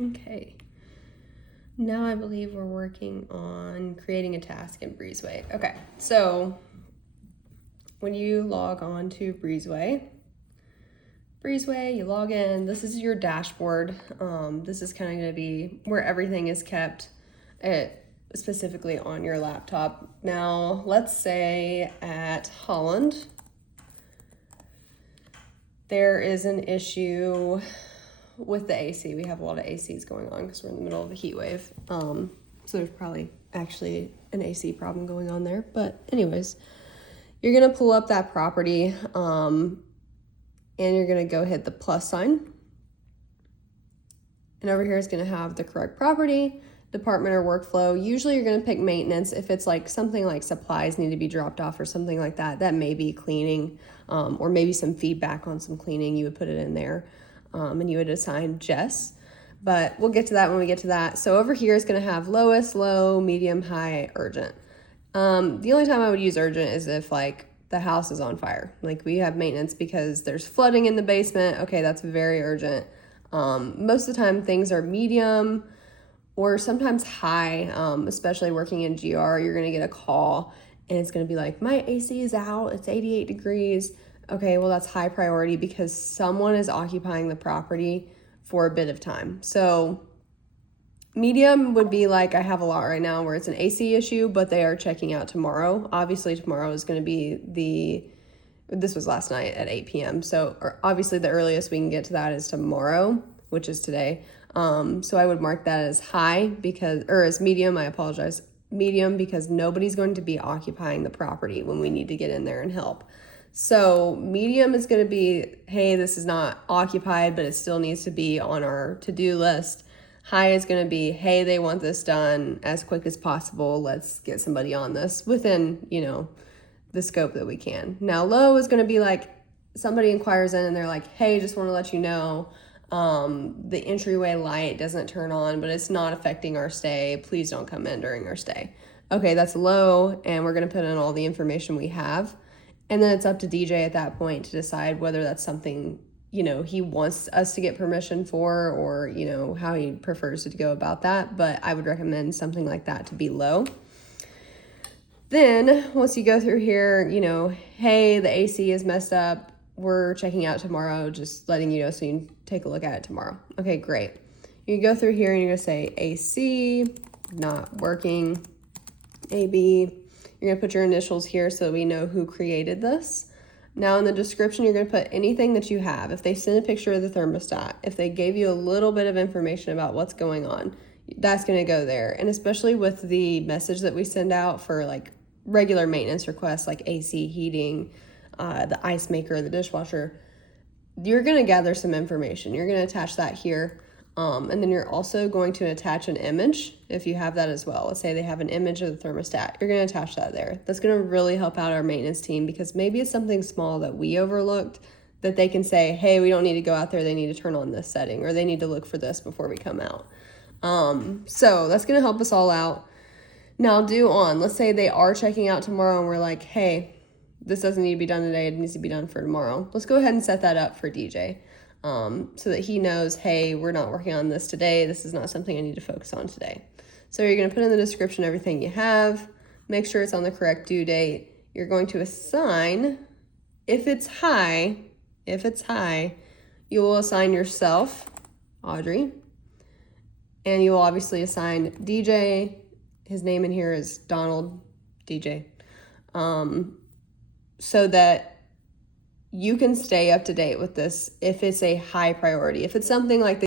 Okay. Now I believe we're working on creating a task in Breezeway. Okay, so when you log on to Breezeway, you log in, this is your dashboard. This is kind of going to be where everything is kept, specifically on your laptop. Now, let's say at Holland, there is an issue with the AC. We have a lot of ACs going on because we're in the middle of a heat wave. So there's probably actually an AC problem going on there. But anyways, you're going to pull up that property and you're going to go hit the plus sign. And over here is going to have the correct property, department or workflow. Usually you're going to pick maintenance. If it's like something like supplies need to be dropped off or something like that, that may be cleaning, or maybe some feedback on some cleaning, you would put it in there. And you would assign Jess, but we'll get to that when we get to that. So over here is going to have lowest, low, medium, high, urgent. The only time I would use urgent is if like the house is on fire. Like we have maintenance because there's flooding in the basement. Okay, that's very urgent. Most of the time things are medium or sometimes high, especially working in GR, you're going to get a call and it's going to be like, my AC is out, it's 88 degrees. Okay, well, that's high priority because someone is occupying the property for a bit of time. So medium would be like, I have a lot right now where it's an AC issue, but they are checking out tomorrow. Obviously, tomorrow is going to be this was last night at 8 p.m. So obviously the earliest we can get to that is tomorrow, which is today. So I would mark that as high or as medium, I apologize, medium, because nobody's going to be occupying the property when we need to get in there and help. So medium is going to be, hey, this is not occupied, but it still needs to be on our to-do list. High is going to be, hey, they want this done as quick as possible. Let's get somebody on this within, the scope that we can. Now, low is going to be like somebody inquires in and they're like, hey, just want to let you know the entryway light doesn't turn on, but it's not affecting our stay. Please don't come in during our stay. Okay, that's low, and we're going to put in all the information we have. And then it's up to DJ at that point to decide whether that's something, he wants us to get permission for or, how he prefers to go about that. But I would recommend something like that to be low. Then once you go through here, hey, the AC is messed up. We're checking out tomorrow, just letting you know so you can take a look at it tomorrow. Okay, great. You can go through here and you're going to say AC, not working, AB. You're going to put your initials here so we know who created this. Now in the description, you're going to put anything that you have. If they send a picture of the thermostat, if they gave you a little bit of information about what's going on, that's going to go there. And especially with the message that we send out for like regular maintenance requests like AC, heating, the ice maker, the dishwasher, you're going to gather some information. You're going to attach that here. And then you're also going to attach an image if you have that as well. Let's say they have an image of the thermostat. You're going to attach that there. That's going to really help out our maintenance team because maybe it's something small that we overlooked that they can say, hey, we don't need to go out there. They need to turn on this setting or they need to look for this before we come out. So that's going to help us all out. Now let's say they are checking out tomorrow and we're like, hey, this doesn't need to be done today. It needs to be done for tomorrow. Let's go ahead and set that up for DJ. So that he knows, hey, we're not working on this today. This is not something I need to focus on today. So you're going to put in the description everything you have. Make sure it's on the correct due date. You're going to assign, if it's high, you will assign yourself, Audrey, and you will obviously assign DJ. His name in here is Donald DJ, so that you can stay up to date with this if it's a high priority. If it's something like